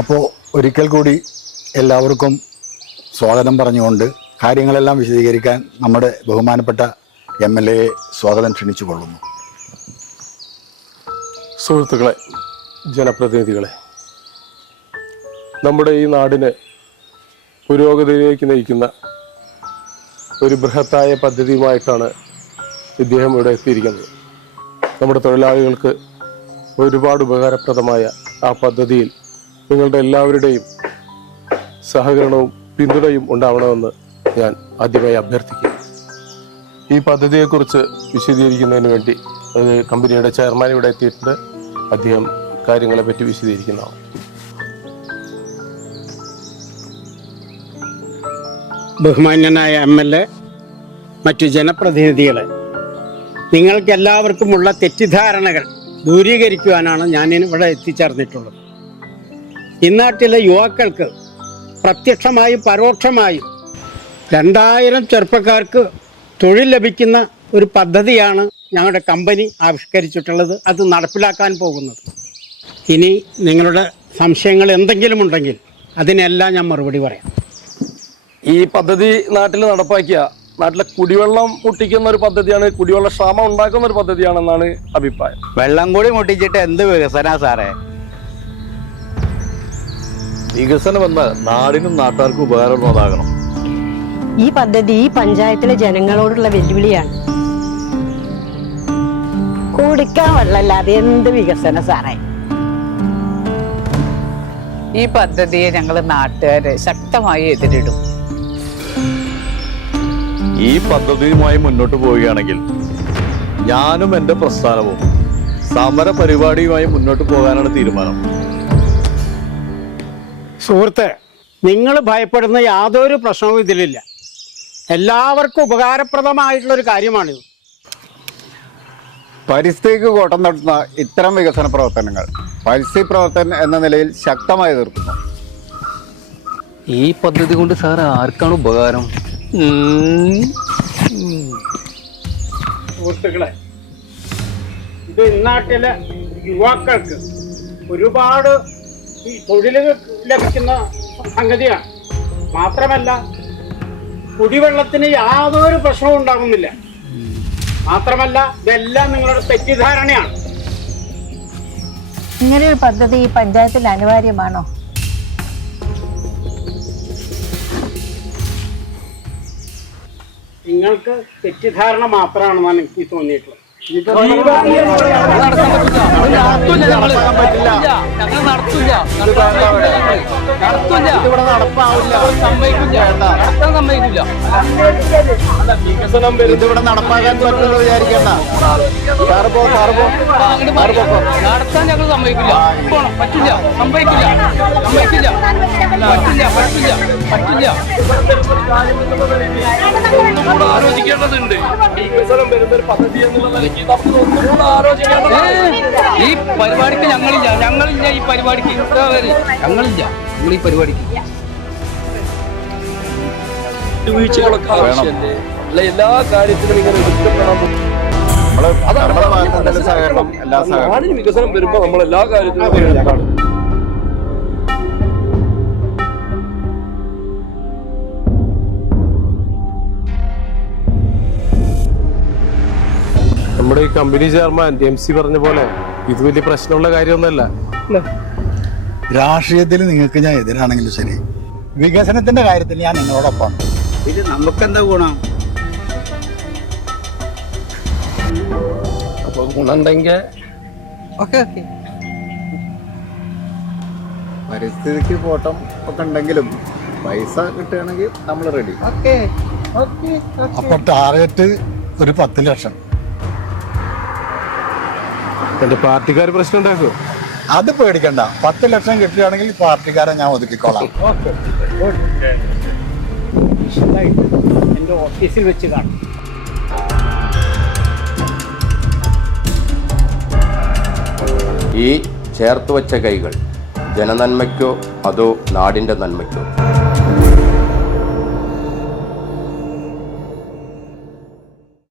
അപ്പോൾ ഒരിക്കൽ കൂടി എല്ലാവർക്കും സ്വാഗതം പറഞ്ഞുകൊണ്ട് കാര്യങ്ങളെല്ലാം വിശദീകരിക്കാൻ നമ്മുടെ ബഹുമാനപ്പെട്ട MLA സ്വാഗതം ക്ഷണിച്ചു കൊള്ളുന്നു. സുഹൃത്തുക്കളെ, ജനപ്രതിനിധികളെ, നമ്മുടെ ഈ നാടിനെ പുരോഗതിയിലേക്ക് നയിക്കുന്ന ഒരു ബൃഹത്തായ പദ്ധതിയുമായിട്ടാണ് ഇദ്ദേഹം ഇവിടെ എത്തിയിരിക്കുന്നത്. നമ്മുടെ തൊഴിലാളികൾക്ക് ഒരുപാട് ഉപകാരപ്രദമായ ആ പദ്ധതിയിൽ നിങ്ങളുടെ എല്ലാവരുടെയും സഹകരണവും പിന്തുണയും ഉണ്ടാവണമെന്ന് ഞാൻ ആദ്യമായി അഭ്യർത്ഥിക്കുന്നു. ഈ പദ്ധതിയെക്കുറിച്ച് വിശദീകരിക്കുന്നതിന് വേണ്ടി കമ്പനിയുടെ ചെയർമാൻ ഇവിടെ എത്തിയിട്ടുണ്ട്. അദ്ദേഹം കാര്യങ്ങളെ പറ്റി വിശദീകരിക്കുന്നതാണ്. ബഹുമാന്യനായ MLA, മറ്റു ജനപ്രതിനിധികളെ, നിങ്ങൾക്കെല്ലാവർക്കുമുള്ള തെറ്റിദ്ധാരണകൾ ദൂരീകരിക്കുവാനാണ് ഞാൻ ഇവിടെ എത്തിച്ചേർന്നിട്ടുള്ളത്. ഇന്നാട്ടിലെ യുവാക്കൾക്ക് പ്രത്യക്ഷമായും പരോക്ഷമായും 2000 ചെറുപ്പക്കാർക്ക് തൊഴിൽ ലഭിക്കുന്ന ഒരു പദ്ധതിയാണ് ഞങ്ങളുടെ കമ്പനി ആവിഷ്കരിച്ചിട്ടുള്ളത്. അത് നടപ്പിലാക്കാൻ പോകുന്നത്. ഇനി നിങ്ങളുടെ സംശയങ്ങൾ എന്തെങ്കിലും ഉണ്ടെങ്കിൽ അതിനെല്ലാം ഞാൻ മറുപടി പറയാം. ഈ പദ്ധതി നാട്ടിൽ നടപ്പാക്കിയ നാട്ടിലെ കുടിവെള്ളം മുട്ടിക്കുന്ന ഒരു പദ്ധതിയാണ്, കുടിവെള്ള ക്ഷാമം ഉണ്ടാക്കുന്ന ഒരു പദ്ധതിയാണെന്നാണ് അഭിപ്രായം. വെള്ളം കൂടി മുട്ടിച്ചിട്ട് എന്ത് വികസന സാറേ? വികസനം എന്നാൽ നാടിനും നാട്ടുകാർക്കും ഉപകാരമുള്ളതാകണം. ഈ പദ്ധതി ഈ പഞ്ചായത്തിലെ ജനങ്ങളോടുള്ള വെല്ലുവിളിയാണ്. കുടിക്കാൻ വെള്ളമില്ലാതെ എന്ത് വികസന സാറേ? ഈ പദ്ധതിയെ ഞങ്ങൾ നാട്ടുകാരെ ശക്തമായി എതിരിടും. ഈ പദ്ധതിയുമായി മുന്നോട്ട് പോവുകയാണെങ്കിൽ ഞാനും എൻ്റെ പ്രസ്ഥാനവും സമര പരിപാടിയുമായി മുന്നോട്ട് പോകാനാണ് തീരുമാനം. സുഹൃത്തെ, നിങ്ങൾ ഭയപ്പെടുന്ന യാതൊരു പ്രശ്നവും ഇതിലില്ല. എല്ലാവർക്കും ഉപകാരപ്രദമായിട്ടുള്ളൊരു കാര്യമാണിത്. പരിസ്ഥിതിക്ക് കോട്ടം നടത്തുന്ന ഇത്തരം വികസന പ്രവർത്തനങ്ങൾ പരിസ്ഥിതി പ്രവർത്തനം എന്ന നിലയിൽ ശക്തമായി എതിർക്കുന്നു. ഈ പദ്ധതി കൊണ്ട് സാർ ആർക്കാണ് ഉപകാരം? സുഹൃത്തുക്കളെ, ഇത് ഇന്നാട്ടിലെ യുവാക്കൾക്ക് ഒരുപാട് തൊഴിൽ ലഭിക്കുന്ന സംഗതിയാണ്. മാത്രമല്ല, കുടിവെള്ളത്തിന് യാതൊരു പ്രശ്നവും ഉണ്ടാകുന്നില്ല. മാത്രമല്ല, ഇതെല്ലാം നിങ്ങളുടെ തെറ്റിദ്ധാരണയാണ്. ഇങ്ങനെയൊരു പദ്ധതി ഈ പഞ്ചായത്തിൽ അനിവാര്യമാണോ? നിങ്ങൾക്ക് തെറ്റിദ്ധാരണ മാത്രമാണെന്നാണ് എനിക്ക് തോന്നിയിട്ടുള്ളത്. ഇതിവിടെ നടപ്പാക്കാൻ പറ്റുമെന്ന് വിചാരിക്കണ്ട. നടത്താൻ ഞങ്ങൾ സമ്മതിക്കില്ല. പറ്റില്ല, സമ്മതിക്കില്ല, സമ്മതിക്കില്ല, പറ്റില്ല, പറ്റില്ല, പറ്റില്ല. ആലോചിക്കേണ്ടതുണ്ട്. വികസനം വരുന്നൊരു പദ്ധതി എന്നുള്ള ഈ പരിപാടിക്ക് ഞങ്ങളില്ല. ഈ പരിപാടിക്ക് ഞങ്ങളില്ല. നിങ്ങൾ ഈ പരിപാടിക്ക് വീഴ്ചകളൊക്കെ ആവശ്യമല്ലേ? അല്ല, എല്ലാ കാര്യത്തിലും ഇങ്ങനെ നാടിന് വികസനം വരുമ്പോ നമ്മൾ എല്ലാ കാര്യത്തിലും നമ്മുടെ ഈ കമ്പനി ചെയർമാൻ MC പറഞ്ഞ പോലെ ഇത് വലിയ പ്രശ്നമുള്ള കാര്യമൊന്നുമല്ല. രാഷ്ട്രീയത്തിൽ നിങ്ങൾക്ക് ഞാൻ എതിരാണെങ്കിലും ശരി, വികസനത്തിന്റെ കാര്യത്തിൽ ഞാൻ നിങ്ങളോടൊപ്പം. ഇത് നമുക്കെന്താ ഗുണം? അപ്പൊ ഗുണമുണ്ടെങ്കിൽ ഓക്കെ ഓക്കെ. പരിസ്ഥിതിക്ക് കോട്ടം ഒക്കെ ഉണ്ടെങ്കിലും പൈസ കിട്ടുകയാണെങ്കിൽ നമ്മൾ റെഡി. ഓക്കെ ഓക്കെ അപ്പൊ ടാർഗറ്റ് ഒരു 10 ലക്ഷം. എന്റെ പാർട്ടിക്കാർ പ്രശ്നം ഉണ്ടാക്കുമോ? അത് പേടിക്കണ്ട, 10 ലക്ഷം കിട്ടുകയാണെങ്കിൽ പാർട്ടിക്കാരെ ഞാൻ ഒതുക്കിക്കോളാം. ഓക്കെ വിശദമായിട്ട് എൻ്റെ ഓഫീസിൽ വെച്ച് കാണും. ഈ ചേർത്ത് വച്ച കൈകൾ ജനനന്മയ്ക്കോ അതോ നാടിൻ്റെ നന്മയ്ക്കോ?